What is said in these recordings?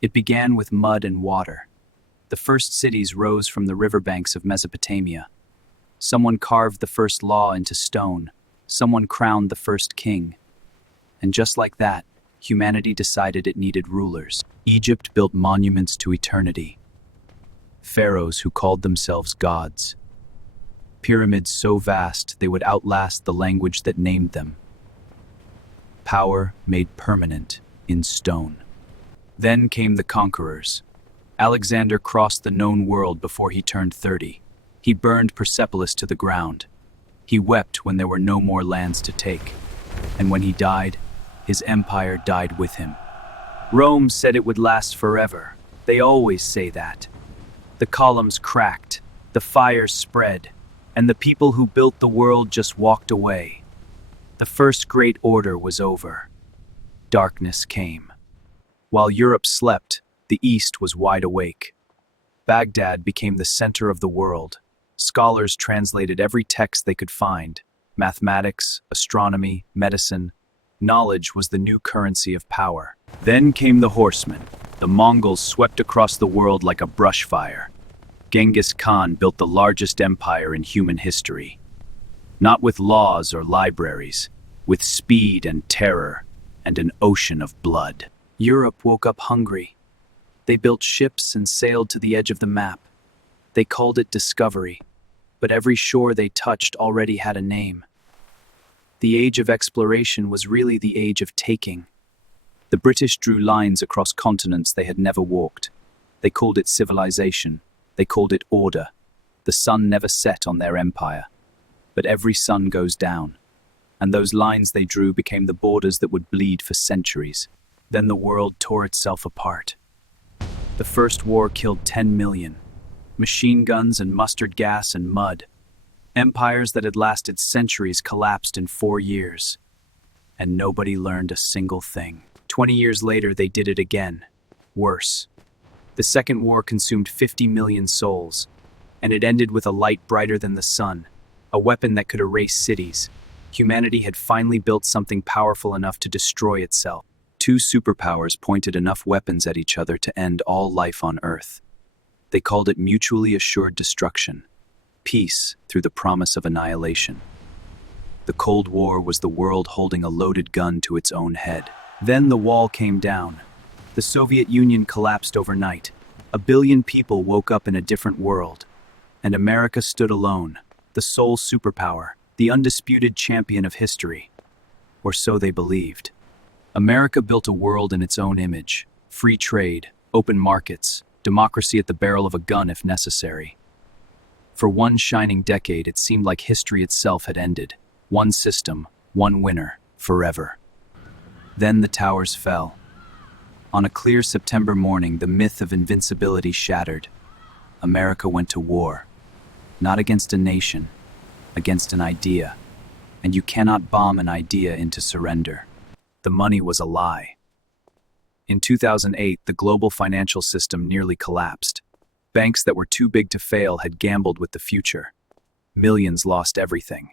It began with mud and water. The first cities rose from the riverbanks of Mesopotamia. Someone carved the first law into stone. Someone crowned the first king. And just like that, humanity decided it needed rulers. Egypt built monuments to eternity. Pharaohs who called themselves gods. Pyramids so vast they would outlast the language that named them. Power made permanent in stone. Then came the conquerors. Alexander crossed the known world before he turned 30. He burned Persepolis to the ground. He wept when there were no more lands to take. And when he died, his empire died with him. Rome said it would last forever. They always say that. The columns cracked, the fires spread, and the people who built the world just walked away. The first great order was over. Darkness came. While Europe slept, the East was wide awake. Baghdad became the center of the world. Scholars translated every text they could find. Mathematics, astronomy, medicine. Knowledge was the new currency of power. Then came the horsemen. The Mongols swept across the world like a brush fire. Genghis Khan built the largest empire in human history. Not with laws or libraries, with speed and terror and an ocean of blood. Europe woke up hungry. They built ships and sailed to the edge of the map. They called it discovery, but every shore they touched already had a name. The age of exploration was really the age of taking. The British drew lines across continents they had never walked. They called it civilization. They called it order. The sun never set on their empire. But every sun goes down. And those lines they drew became the borders that would bleed for centuries. Then the world tore itself apart. The First War killed 10 million. Machine guns and mustard gas and mud. Empires that had lasted centuries collapsed in 4 years. And nobody learned a single thing. 20 years later, they did it again. Worse. The Second War consumed 50 million souls. And it ended with a light brighter than the sun. A weapon that could erase cities. Humanity had finally built something powerful enough to destroy itself. Two superpowers pointed enough weapons at each other to end all life on Earth. They called it mutually assured destruction. Peace through the promise of annihilation. The Cold War was the world holding a loaded gun to its own head. Then the wall came down. The Soviet Union collapsed overnight. 1 billion people woke up in a different world. And America stood alone, the sole superpower, the undisputed champion of history. Or so they believed. America built a world in its own image. Free trade, open markets, democracy at the barrel of a gun if necessary. For one shining decade, it seemed like history itself had ended. One system, one winner, forever. Then the towers fell. On a clear September morning, the myth of invincibility shattered. America went to war. Not against a nation, against an idea. And you cannot bomb an idea into surrender. The money was a lie. In 2008, the global financial system nearly collapsed. Banks that were too big to fail had gambled with the future. Millions lost everything.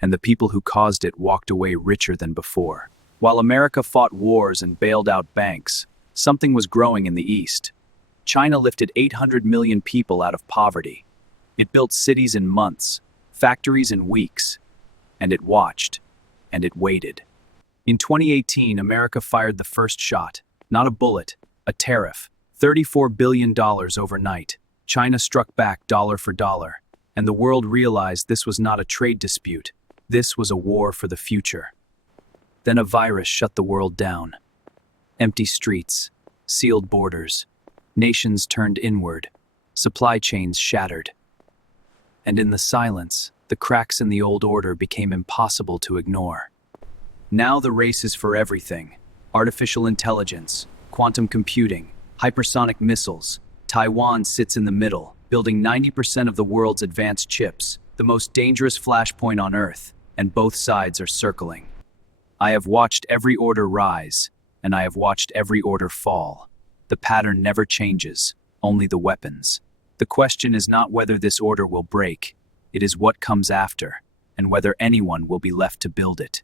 And the people who caused it walked away richer than before. While America fought wars and bailed out banks, something was growing in the East. China lifted 800 million people out of poverty. It built cities in months, factories in weeks. And it watched, and it waited. In 2018, America fired the first shot. Not a bullet, a tariff. $34 billion overnight. China struck back dollar for dollar. And the world realized this was not a trade dispute. This was a war for the future. Then a virus shut the world down. Empty streets, sealed borders. Nations turned inward. Supply chains shattered. And in the silence, the cracks in the old order became impossible to ignore. Now the race is for everything. Artificial intelligence, quantum computing, hypersonic missiles. Taiwan sits in the middle, building 90% of the world's advanced chips, the most dangerous flashpoint on Earth, and both sides are circling. I have watched every order rise, and I have watched every order fall. The pattern never changes, only the weapons. The question is not whether this order will break, it is what comes after, and whether anyone will be left to build it.